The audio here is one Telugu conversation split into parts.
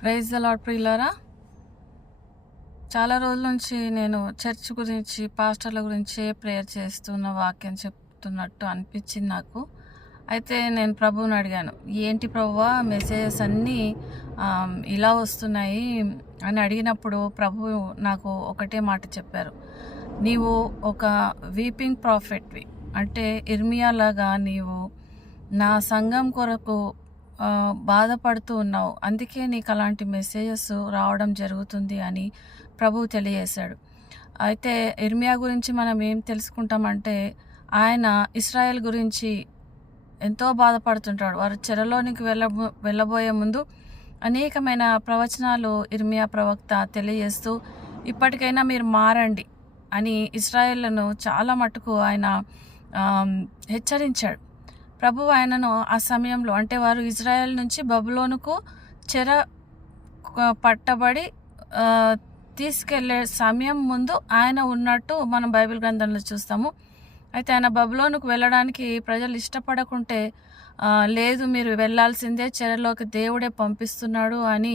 ప్రైజ్ ద లార్డ్ ప్రియులారా. చాలా రోజుల నుంచి నేను చర్చ్ గురించి, పాస్టర్ల గురించి ప్రేయర్ చేస్తున్న వాక్యం చెప్తున్నట్టు అనిపించింది నాకు. అయితే నేను ప్రభువుని అడిగాను, ఏంటి ప్రభువా మెసేజెస్ అన్నీ ఇలా వస్తున్నాయి అని అడిగినప్పుడు ప్రభు నాకు ఒకటే మాట చెప్పారు, నీవు ఒక వీపింగ్ ప్రాఫెట్వి, అంటే ఇర్మియా లాగా నీవు నా సంఘం కొరకు బాధపడుతూ ఉన్నావు, అందుకే నీకు అలాంటి మెసేజెస్ రావడం జరుగుతుంది అని ప్రభువు తెలియజేశాడు. అయితే ఇర్మియా గురించి మనం ఏం తెలుసుకుంటామంటే, ఆయన ఇశ్రాయేల్ గురించి ఎంతో బాధపడుతుంటాడు. వారు చెరలోనికి వెళ్ళబోయే ముందు అనేకమైన ప్రవచనాలు ఇర్మియా ప్రవక్త తెలియజేస్తూ, ఇప్పటికైనా మీరు మారండి అని ఇశ్రాయేళ్లను చాలా మటుకు ఆయన హెచ్చరించాడు. ప్రభువు ఆయనను ఆ సమయంలో, అంటే వారు ఇజ్రాయెల్ నుంచి బబులోనుకు చెర పట్టబడి తీసుకెళ్లే సమయం ముందు ఆయన ఉన్నట్టు మనం బైబిల్ గ్రంథంలో చూస్తాము. అయితే ఆయన బబులోనుకు వెళ్ళడానికి ప్రజలు ఇష్టపడకుంటే, లేదు మీరు వెళ్ళాల్సిందే, చెరలోకి దేవుడే పంపిస్తున్నాడు అని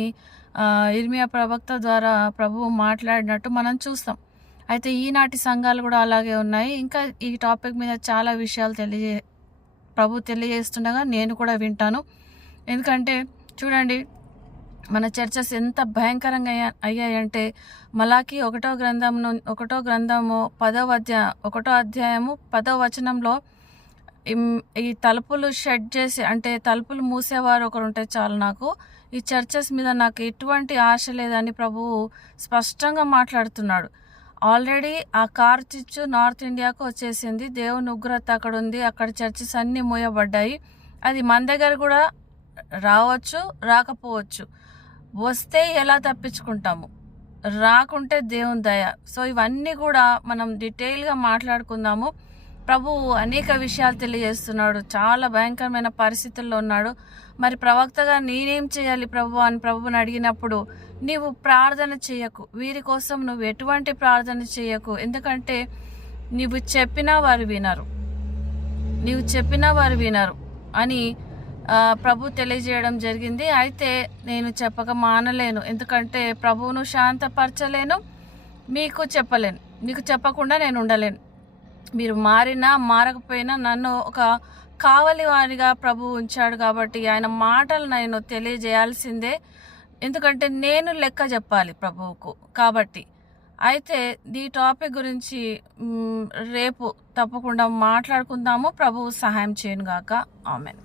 ఇర్మియా ప్రవక్త ద్వారా ప్రభువు మాట్లాడినట్టు మనం చూస్తాం. అయితే ఈనాటి సంఘాలు కూడా అలాగే ఉన్నాయి. ఇంకా ఈ టాపిక్ మీద చాలా విషయాలు ప్రభు తెలియజేస్తుండగా నేను కూడా వింటాను. ఎందుకంటే చూడండి, మన చర్చస్ ఎంత భయంకరంగా అయ్యాయంటే, మలాకి 1వ గ్రంథము 1వ అధ్యాయము 10వ వచనంలో ఈ తలుపులు షెడ్ చేసి, అంటే తలుపులు మూసేవారు ఒకరు ఉంటే చాలు, నాకు ఈ చర్చస్ మీద నాకు ఎటువంటి ఆశ లేదని ప్రభువు స్పష్టంగా మాట్లాడుతున్నాడు. ఆల్రెడీ ఆ కార్చిచ్చు నార్త్ ఇండియాకు వచ్చేసింది. దేవుని ఉగ్రత అక్కడ ఉంది. అక్కడ చర్చెస్ అన్నీ మూయబడ్డాయి. అది మన దగ్గర కూడా రావచ్చు, రాకపోవచ్చు. వస్తే ఎలా తప్పించుకుంటాము, రాకుంటే దేవుని దయ. సో ఇవన్నీ కూడా మనం డీటెయిల్గా మాట్లాడుకుందాము. ప్రభువు అనేక విషయాలు తెలియజేస్తున్నాడు. చాలా భయంకరమైన పరిస్థితుల్లో ఉన్నాడు. మరి ప్రవక్తగా నేనేం చేయాలి ప్రభు అని ప్రభువుని అడిగినప్పుడు, నీవు ప్రార్థన చేయకు, వీరి కోసం నువ్వు ఎటువంటి ప్రార్థన చేయకు, ఎందుకంటే నీవు చెప్పినా వారు వినరు అని ప్రభు తెలియజేయడం జరిగింది. అయితే నేను చెప్పక మానలేను, ఎందుకంటే ప్రభువును శాంతపరచలేను, మీకు చెప్పలేను, మీకు చెప్పకుండా నేను ఉండలేను. మీరు మారినా మారకపోయినా నన్ను ఒక కావలి వారిగా ప్రభు ఉంచాడు కాబట్టి ఆయన మాటలు నేను తెలియజేయాల్సిందే, ఎందుకంటే నేను లెక్క చెప్పాలి ప్రభువుకు కాబట్టి. అయితే ఈ టాపిక్ గురించి రేపు తప్పకుండా మాట్లాడుకుందాము. ప్రభువు సహాయం చేయను గాక. ఆమెన్.